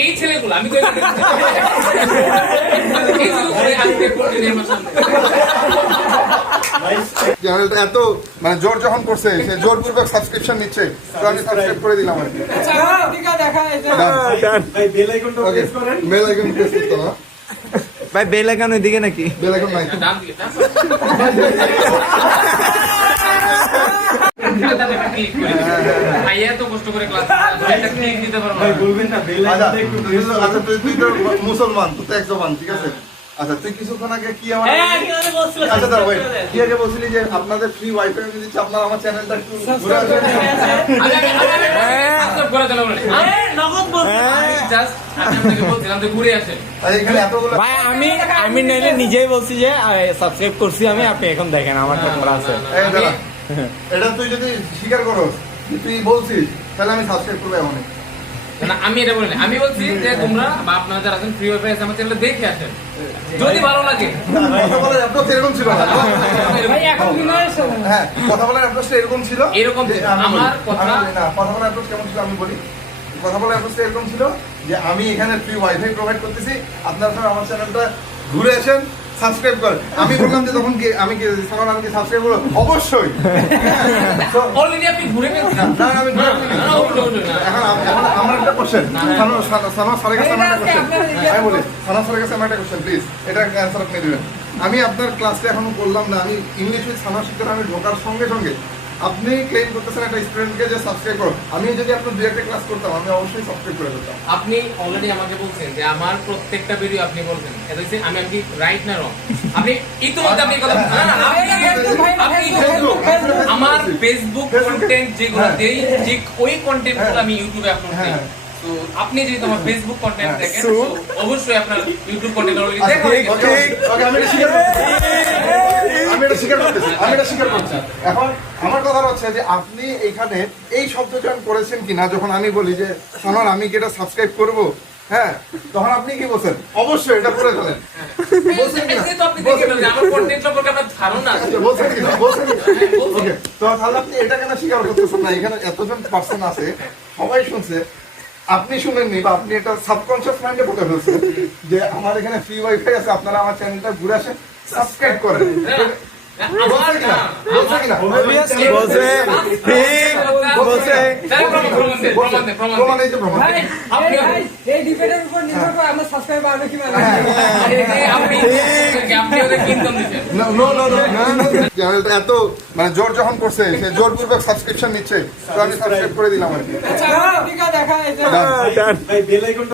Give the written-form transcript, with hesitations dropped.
এই ছেলেগুলো আমি তো চ্যানেলটা এত মানে জোর যখন করছে সে জোরপূর্বক সাবস্ক্রিপশন নিচ্ছে, তো আমি সাবস্ক্রাইব করে দিলাম আর কি। বেল আইকন প্রেস করতে না ভাই, বেল আইকন ওইদিকে নাকি? বেল আইকন নাই তো। আচ্ছা তুই তো মুসলমান, তুই তো এক জবান, ঠিক আছে। আচ্ছা তুই কিছুক্ষণ আগে কি আমার আচ্ছা দাঁড়া ওয়েট, কি আগে বলছিলি যে আপনাদের ফ্রি ওয়াইফাই আমি দিচ্ছি, আপনারা আমার চ্যানেলটা একটু ঘুরে আসবেন। এখানে এতগুলো ভাই আমি নাইলে নিজেই বলছি যে সাবস্ক্রাইব করছি আমি, আপনি এখন দেখেন আমার করা আছে। এই দাঁড়া, এটা তুই যদি স্বীকার করো তুই বলছিস তাহলে আমি সাবস্ক্রাইব করবো এমন। আমি এটা বলি, আমি বলছি যে তোমরা বা আপনারা যারা আছেন ফ্রি ওয়াইফাই আছে আমার চ্যানেলে দেখে আসেন, যদি ভালো লাগে। কথা বলার অ্যাপ্রোচ এরকম ছিল না। হ্যাঁ, কথা বলার অ্যাপ্রোচটা এরকম ছিল। এরকম ছিল। আমার কথা না, কথা বলার অ্যাপ্রোচ কেমন ছিল আমি বলি। কথা বলার অ্যাপ্রোচটা এরকম ছিল যে আমি এখানে ফ্রি ওয়াইফাই প্রোভাইড করতেছি, আপনারা সব আমার চ্যানেলটা ঘুরে আসেন, সাবস্ক্রাইব করেন। আমি বললাম যে তখন কি আমি কি সালমান আমি কি সাবস্ক্রাইব করব? অবশ্যই। অলরেডি আপনি ঘুরে গেছেন। না আমি ঘুরে এখন আমার একটা কোশ্চেন, সালমান স্যারের কাছে আমার একটা কোশ্চেন, আমি বলি সালমান স্যারের কাছে আমার একটা কোশ্চেন, প্লিজ এটা অ্যান্সার আপনি দিবেন। আমি আপনার ক্লাসটা এখনো করলাম না, আমি ইংলিশ উইথ সালমান শিখতে আমি ঢোকার সঙ্গে সঙ্গে আপনি ক্লেম করতেছেন একটা স্টুডেন্টকে যে সাবস্ক্রাইব করো। আমি যদি আপনার দুই একটা ক্লাস করতাম আমি অবশ্যই সাবস্ক্রাইব করে দিতাম। আপনি অলরেডি আমাকে বলছেন যে আমার প্রত্যেকটা ভিডিও আপনি বলছেন, এটা হচ্ছে আমি কি রাইট না রং? আপনি ইতিমধ্যে আপনি কথা আমার ফেসবুক কন্টেন্ট যেগুলো দেই, যে ওই কন্টেন্টগুলো আমি ইউটিউবে আপলোড দিই। তো আপনি যদি তোমার ফেসবুক কন্টেন্ট দেখেন অবশ্যই আপনার ইউটিউব কন্টেন্ট অলরেডি দেখা হয়ে গেছে। ওকে আমি এটা স্বীকার করছি। এখন আমার কথা হচ্ছে যে আপনি এইখানে এই শব্দ চয়ন করেছেন কিনা, যখন আমি বলি যে সালমান আমি কি এটা সাবস্ক্রাইব করব, হ্যাঁ, তখন আপনি কি বলছেন? অবশ্যই এটা করে ফেলেন বলছেন কিনা? আমার কন্টেন্ট সম্পর্কে আপনার ধারণা আছে। বলছেন কিনা? ওকে, তো তাহলে আপনি এটা কেন স্বীকার করতেছেন না? এখানে এতজন পার্সন আছে, সবাই শুনছে, আপনি শুনেননি বা আপনি এটা সাবকনশিয়াস মাইন্ডে বলে ফেলছেন যে আমার এখানে ফ্রি ওয়াইফাই আছে, আপনারা আমার চ্যানেলটা ঘুরে আসেন, সাবস্ক্রাইব করেন। চ্যানেলটা এত মানে জোর যখন করছে সে জোরপূর্বক সাবস্ক্রিপশন নিচ্ছে, তো আমি সাবস্ক্রাইব করে দিলাম আর কি।